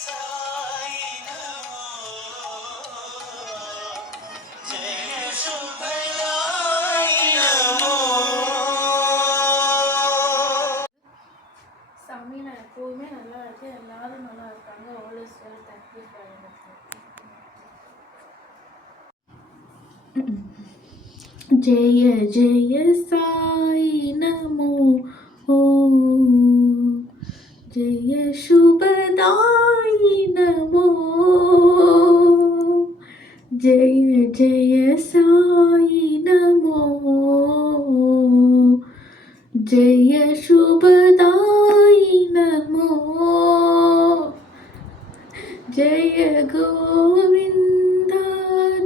சாமி நான் எப்போவுமே நல்லா இருக்கேன், எல்லாரும் நல்லா இருக்காங்க. All is well, thank you for everything. Jaya ஜெய சாய் நமோ ஓம், ஜெய சுபதாய் நமோ, ஜெய ஜெய சாய் நமோ, ஜெய சுபதாய் நமோ, ஜெய கோவிந்தா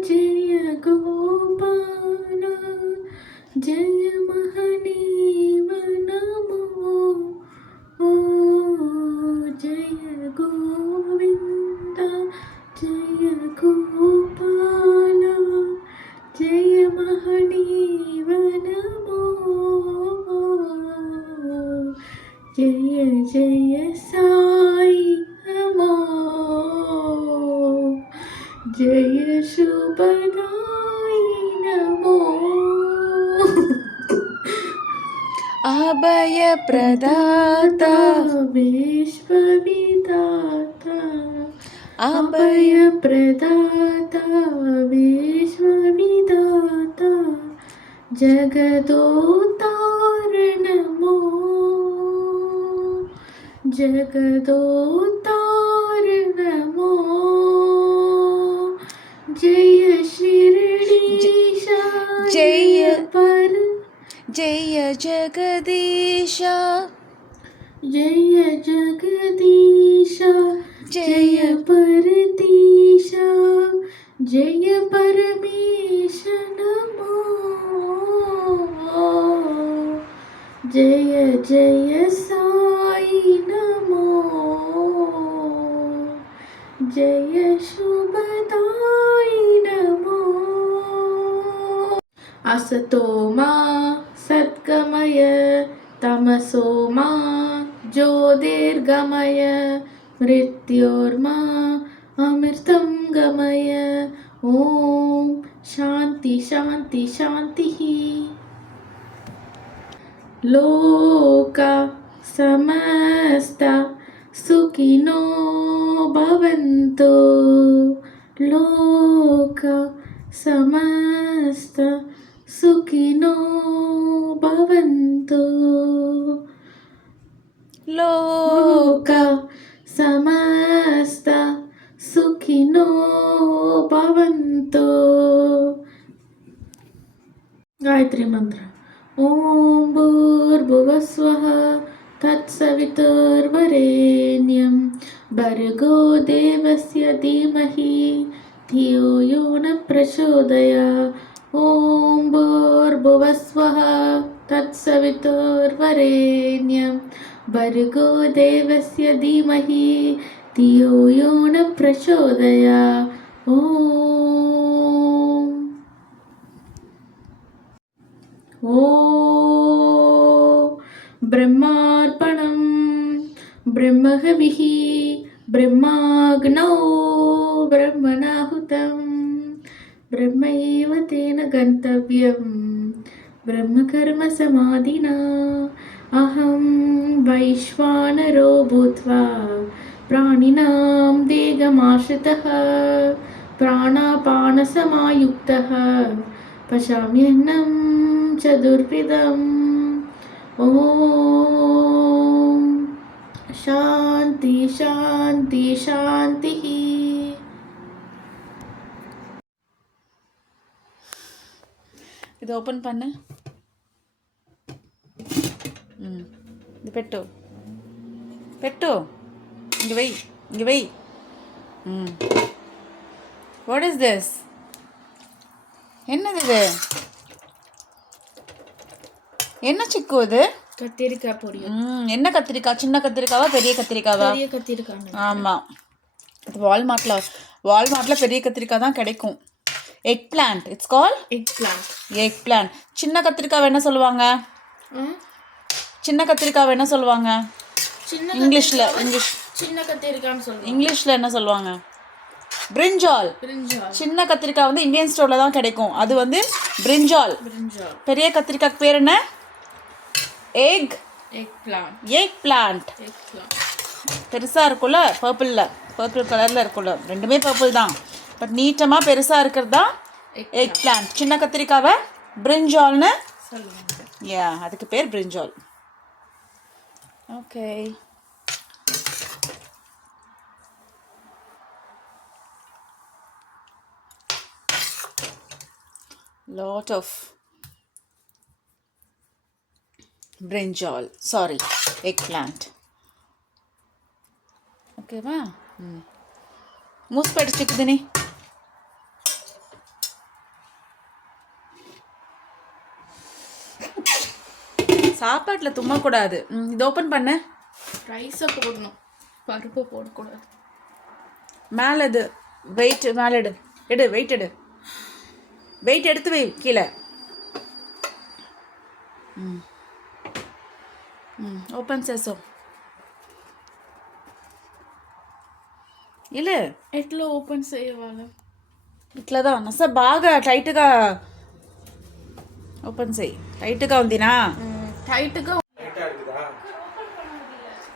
ஜெய கோபால, ஜெய மகனேவ நமோ ஓ, ஜெய கோவிந்தா ஜெய கோபால, ஜெய மகனேவ நமோ, ஜெய ஜெய சாய் நமோ, ஜெய சுபதாய் நமோ. अभय प्रदाता विश्वविदाता, अभय प्रदाता विश्वविदाता, जगदोतार नमो, जगदोतार नमो, जय शिरडीश जय पर, जय जगदीश, जय जगदीश, जय परदीश, जय परमेश नमो, जय जय साई नमो, जय शुभदाय नमो. असतो मा सद्गमय, तमसो मा ज्योतिर्गमय, मृत्योर्मा अमृतं गमय. ओम शांति शांति शांति. लोका समस्ता सुखिनो भवन्तु, लोका समस्ता सुखिनो भवन्तु, लोका समस्ता सुखिनो भवन्तु. गायत्री मंत्र. ओम भूर्भुवस्वः तत्सवितुर्वरेण्यं, भर्गो देवस्य धीमहि धियो यो न प्रचोदयात्. ओम भूर्भुवस्वः तत्सवितुर्वरेण्यं, भर्गो देवस्य धीमहि धियो यो न प्रचोदयात्. ओम ब्रह्मार्पणं ब्रह्महविः, ब्रह्माग्नौ ब्रह्मणाहुतं, ब्रह्मैव तेन गन्तव्यं ब्रह्मकर्म समाधिना. अहं वैश्वानरो भूत्वा प्राणिनां देहमाश्रितः, प्राणापानसमायुक्तः, पचाम्यन्नं चतुर्विधम्. ओम शांति शांति शांति. இது ஓப்பன் பண்ணு. இது పెట్టు పెట్టు, இங்கே வை இங்கே வை. What is this? என்னது இது? என்ன சிக்கு இது? கத்திரிக்காய் பொரியல். என்ன கத்திரிக்காய்? சின்ன கத்திரிக்காவா பெரிய கத்திரிக்காவா? பெரிய கத்திரிக்காய். ஆமாம், அது வால்மார்ட்டில் பெரிய கத்திரிக்காய் தான் கிடைக்கும். Egg plant, it's call egg plant. Egg plant. சின்ன கத்திரிக்காய் என்ன சொல்லுவாங்க? சின்ன கத்திரிக்காய் என்ன சொல்லுவாங்க இங்கிலீஷில்? இங்கிலீஷ் சின்ன கத்திரிக்காய்னு சொல்லுவாங்க. இங்கிலீஷில் என்ன சொல்லுவாங்க? பிரிஞ்சால். சின்ன கத்திரிக்காய் வந்து இந்தியன் ஸ்டோரில் தான் கிடைக்கும். அது வந்து பிரிஞ்சால். பெரிய கத்திரிக்காய்க்கு பேர் என்ன? Egg plant. பெருசாக இருக்கும்ல, பர்பிள் கலரில் இருக்கும்ல, ரெண்டுமே பர்பிள் தான். பட் நீட்டமாக பெருசாக இருக்கிறது தான் எக் பிளான்ட். சின்ன கத்திரிக்காவை பிரிஞ்சால்னு சொல்லுவாங்க. அதுக்கு பேர் brinjal. Okay. Lot of brinjal, sorry, eggplant. ஓகேவா? மூஸ் படிச்சுக்குது நீ. சாப்பாட்டில் தும்மக்கூடாது. இது ஓப்பன் பண்ண. ரைஸை போடணும், பருப்பு போடக்கூடாது. மேலே இது வெயிட் மேலே எடு வெயிட் எடு, வெயிட் எடுத்து வை கீழே. ఓపెన్ చేసావు ఇలా ఎట్లా ఓపెన్ చేయాలి? ఇట్లాదా నస బాగా టైట్గా ఓపెన్ చేయి. టైట్గా ఉందినా? టైట్గా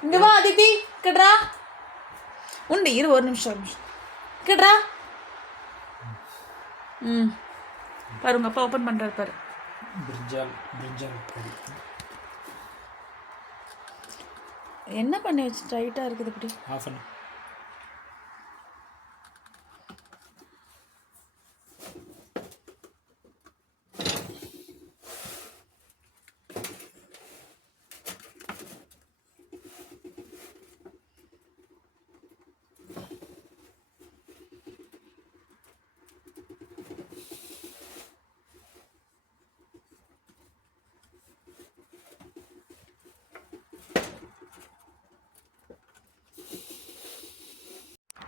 ఇంక వా అదితి, ఇక్కడ రా. ఉండి ఇరు ఒక నిమిషం, ఇక్కడ రా. பாரு உங்க அப்பா ஓப்பன் பண்றாரு பாரு. என்ன பண்ணி வச்சு டைட்டா இருக்குது இப்படி? ஆஃப் பண்ணு.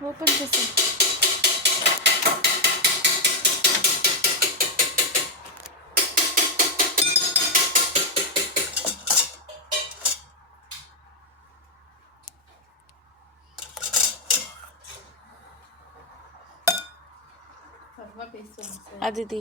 ఓపెన్ చేసి అదితి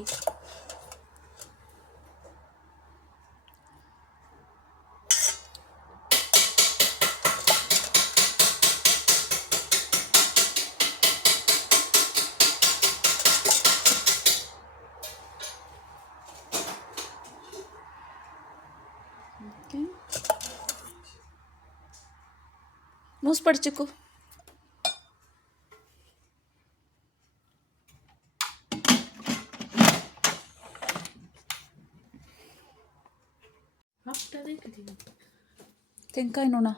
మూసి పడుచుకు. தேங்காய் நோனா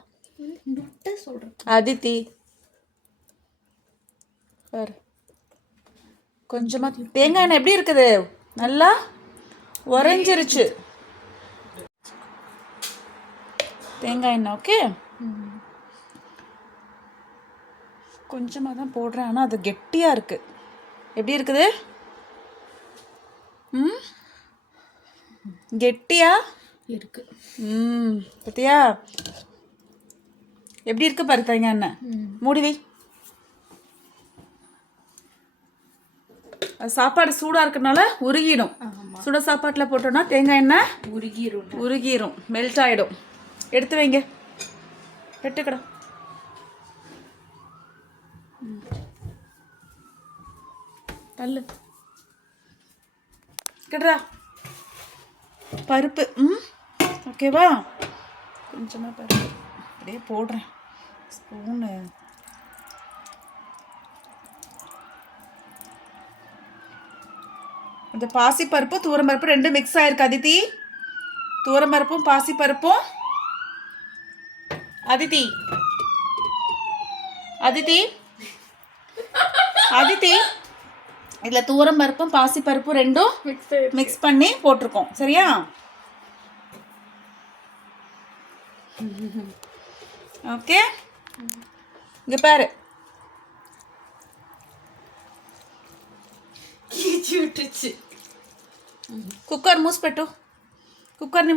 சொல்கிறேன் அதித்தி பாரு. கொஞ்சமாக தேங்காய் எண்ணெய் எப்படி இருக்குது? நல்லா உறைஞ்சிருச்சு தேங்காய் எண்ணெய். ஓகே, கொஞ்சமாக தான் போடுறேன், ஆனால் அது கெட்டியாக இருக்குது. எப்படி இருக்குது? கெட்டியா இருக்கு. பார்த்தியா எப்படி இருக்கு பாரு தேங்காய் எண்ணெய். மூடி வை. சாப்பாடு சூடாக இருக்கிறதுனால உருகிடும். சுட சாப்பாட்டில் போட்டோன்னா தேங்காய் எண்ணெய் உருகிரும், மெல்ட் ஆகிடும். எடுத்து வைங்க, வெட்டுக்கடா. தள்ளு கிடா பருப்பு. ஓகேவா? கொஞ்சமாக பருப்பு அப்படியே போடுறேன், ஸ்பூனு. இந்த பாசிப்பருப்பு தூரம்பருப்பு ரெண்டும் மிக்ஸ் ஆயிருக்கு அதித்தி. தூரம்பருப்பும் பாசிப்பருப்பும். அதித்தி அதித்தி அதித்தி இதில் தூரம்பருப்பும் பாசிப்பருப்பும் ரெண்டும் மிக்ஸ் பண்ணி போட்டிருக்கோம். சரியா? ஓகே, இங்கே பாரு. కుక్కర్ మూసి పెట్టు. కుక్కర్ని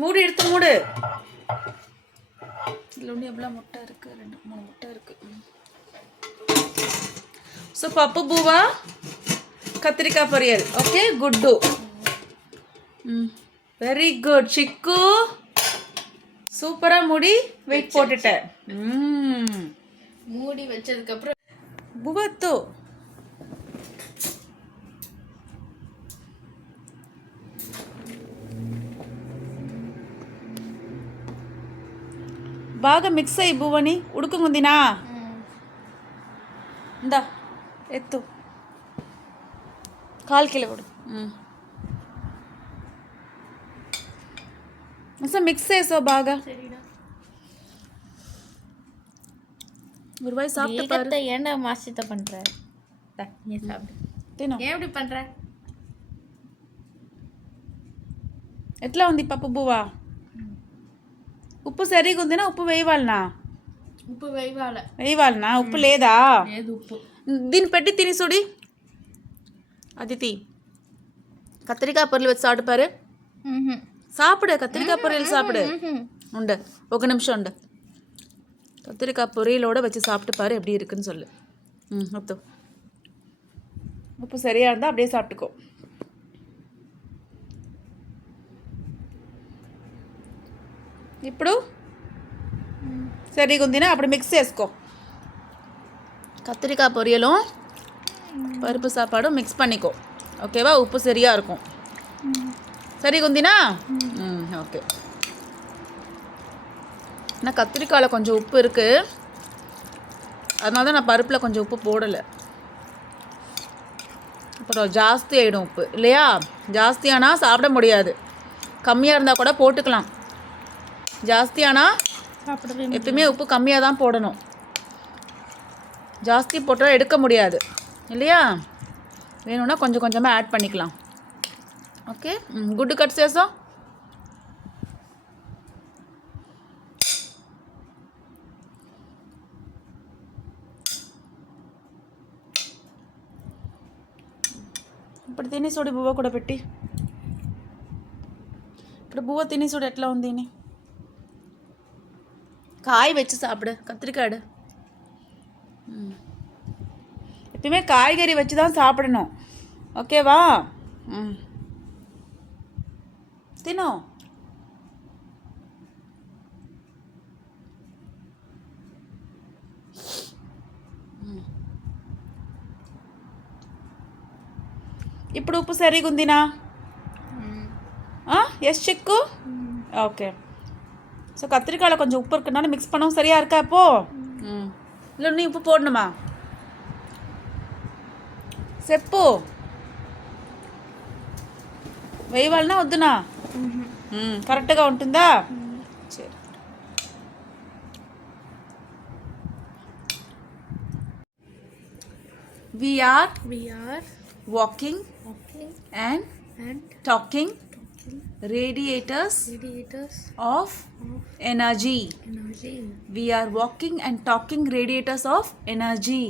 మూడు ఎడుతు మూడు. இதில் ஒன்று எவ்வளோ முட்டை இருக்குது? 2-3 முட்டை இருக்குது. ஸோ பப்பு பூவா கத்திரிக்காய் பொரியல். Okay, good. வெரி குட் சிக்கு. சூப்பராக மூடி வெயிட் போட்டுட்டேன். மூடி வச்சதுக்கப்புறம் புவத்து బాగా మిక్స్ అయ్యి భువని ఉడుకుముందినా ఇందా ఎత్తు 1/4 కిలో కూడా అసలు మిక్స్ చేసావు బాగా. சரிடா. ஒரு வாய் சாப்பிட்டு பாரு. ஏன்டா மாசித்த பண்ற? நீ சாப்பிடு. తిను. ஏன் இப்படி பண்ற? ఎట్లా ఉంది పప్పు బువ్వ? ఉప్పు సరిగా ఉందినా? ఉప్పు వేయవాలనా? ఉప్పు వేయవాలనా? ఉప్పు లేదా? లేదు ఉప్పు. దీన్ని పెట్టి తిని చూడి. அதித்தி கத்திரிக்காய் பொரியல் வச்சு சாப்பிட்டு பாரு. சாப்பிடு, கத்திரிக்காய் பொரியல் சாப்பிடு. உண்டு, 1 நிமிஷம் உண்டு. கத்திரிக்காய் பொரியலோட வச்சு சாப்பிட்டு பாரு எப்படி இருக்குன்னு சொல்லு. ஒத்து உப்பு சரியாக இருந்தால் அப்படியே சாப்பிட்டுக்கோ. ఇప్పుడు సరిగా ఉందినా? అప్పుడు మిక్స్ చేసుకో. கத்திரிக்காய் பொரியலும் பருப்பு சாப்பாடும் மிக்ஸ் பண்ணிக்கோ. ஓகேவா? உப்பு சரியாக இருக்கும். சரிగా ఉందినా? ஓகே. ஆனால் கத்திரிக்காயில் கொஞ்சம் உப்பு இருக்குது, அதனால தான் நான் பருப்பில் கொஞ்சம் உப்பு போடலை. அப்புறம் ஜாஸ்தி ஆகிடும் உப்பு இல்லையா? ஜாஸ்தியானால் சாப்பிட முடியாது. கம்மியாக இருந்தால் கூட போட்டுக்கலாம். ஜாஸ்தியானால் எப்பவுமே உப்பு கம்மியாக தான் போடணும். ஜாஸ்தி போட்டால் எடுக்க முடியாது இல்லையா? வேணும்னா கொஞ்சம் கொஞ்சமாக ஆட் பண்ணிக்கலாம். ఓకే, గుడ్డు కట్ చేసాం. ఇప్పుడు తిని చూడు బువ్వ కూడా పెట్టి. ఇప్పుడు బువ్వ తిని చూడు ఎట్లా ఉంది. காய் வச்சு சாப்பிடு, கத்திரிக்காய். எப்பயுமே காய்கறி வச்சு தான் சாப்பிடணும். ஓகேவா? தினோ. ఇప్పుడు ఉప్పు సరిగా ఉందినా? ఎస్ చెక్కు. ఓకే. ஸோ கத்திரிக்காயில் கொஞ்சம் உப்பு இருக்குனால மிக்ஸ் பண்ணவும் சரியாக இருக்கா இப்போது? இல்லை நீ உப்பு போடணுமா? చెప్పు. వేయవాలనా వద్దునా? కరెక్ట్గా ఉంటుందా? సరే. We are walking and talking radiators of energy. We are walking and talking radiators of energy.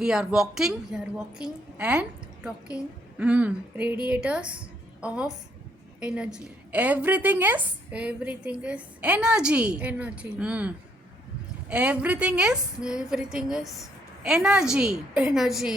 We are walking and talking mm, radiators of energy. everything is Everything is energy. energy. Everything is Everything is energy. energy.